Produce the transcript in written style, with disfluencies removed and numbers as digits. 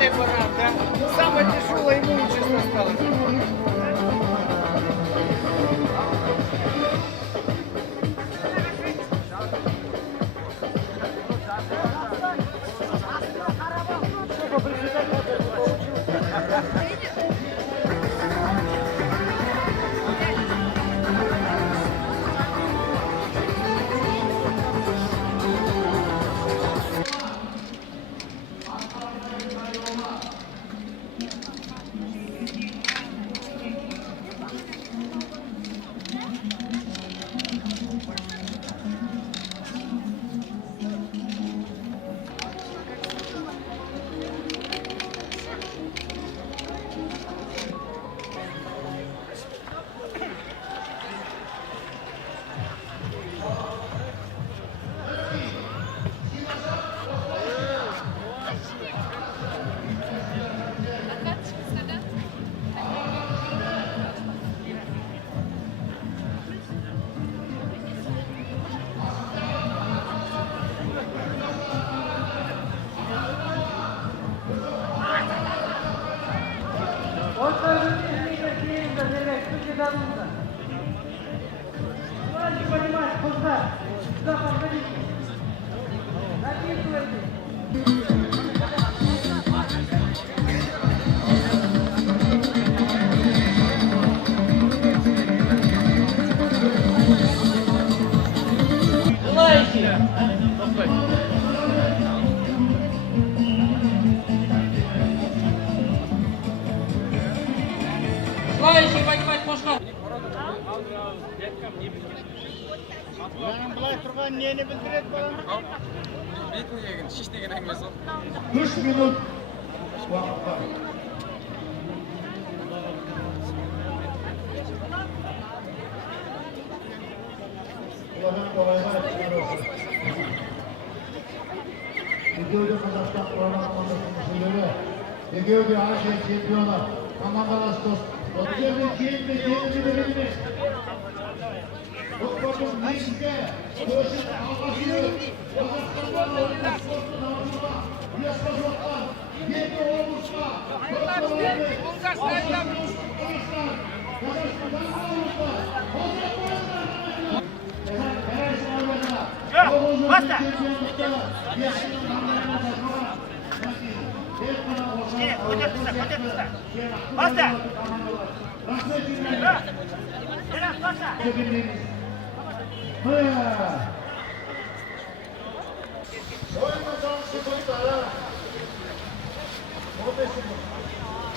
пятый аппарат, да? Самое тяжелое имущество стало. Желающие поднимать пушка. Benim былай тұрған нені білдіреді балам? Бетіне егін, шеш деген әңгімесі ол. 3 минут уақыт бар. Ulanın kolaylar çıkarıyorsun. Ekövde Қазақстан құрама командасының мүшелері, Ekövде Азия чемпионы, командалас дос, Өткелді кейінгі белгілерімен Өткелдің негізгі көшін алғашылы Қазақстандағы олимпиада спортын дамытуға үлес қосқан екі облысқа Қазақстандағы Basta! Basta! Oyunun son sekundları 15 sekund.